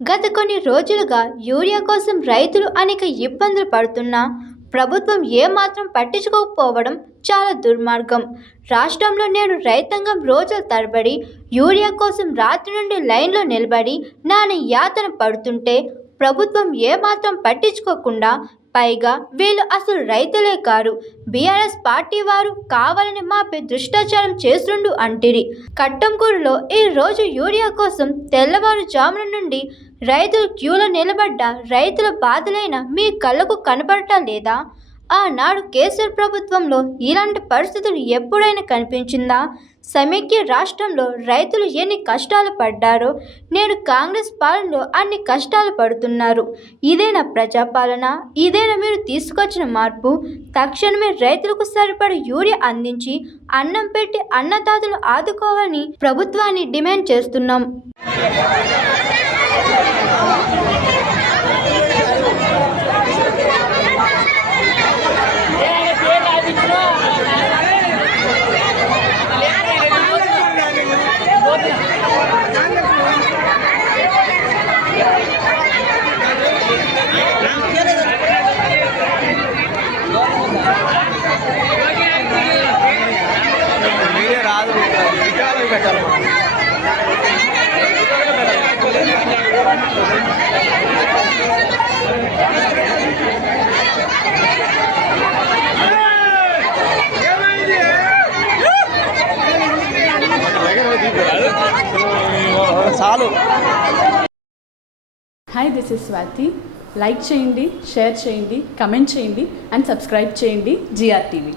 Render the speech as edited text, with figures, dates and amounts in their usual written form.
గత కొన్ని రోజులుగా యూరియా కోసం రైతులు అనేక ఇబ్బందులు పడుతున్నా ప్రభుత్వం ఏమాత్రం పట్టించుకోకపోవడం చాలా దుర్మార్గం. రాష్ట్రంలో నేడు రైతాంగం రోజుల తరబడి యూరియా కోసం రాత్రి నుండి లైన్లో నిలబడి నానా యాతన పడుతుంటే ప్రభుత్వం ఏమాత్రం పట్టించుకోకుండా, పైగా వీళ్ళు అసలు రైతులే కారు, బీఆర్ఎస్ పార్టీ వారు కావాలని మాపై దుష్టాచారం చేస్తుండు అంటిరి. కట్టంకూరులో ఈ రోజు యూరియా కోసం తెల్లవారుజామున నుండి రైతులు క్యూలో నిలబడ్డ రైతుల బాధలైన మీ కళ్ళకు కనపడటం లేదా? ఆనాడు కేసీఆర్ ప్రభుత్వంలో ఇలాంటి పరిస్థితులు ఎప్పుడైనా కనిపించిందా? సమైక్య రాష్ట్రంలో రైతులు ఎన్ని కష్టాలు పడ్డారో నేడు కాంగ్రెస్ పాలనలో అన్ని కష్టాలు పడుతున్నారు. ఇదేనా ప్రజాపాలన? ఇదేనా మీరు తీసుకొచ్చిన మార్పు? తక్షణమే రైతులకు సరిపడే యూరియా అందించి అన్నం పెట్టి అన్నదాతలు ఆదుకోవాలని ప్రభుత్వాన్ని డిమాండ్ చేస్తున్నాం. Hi, this is Swathi. Like చేయండి, షేర్ చేయండి, కమెంట్ చేయండి అండ్ సబ్స్క్రైబ్ చేయండి GR TV.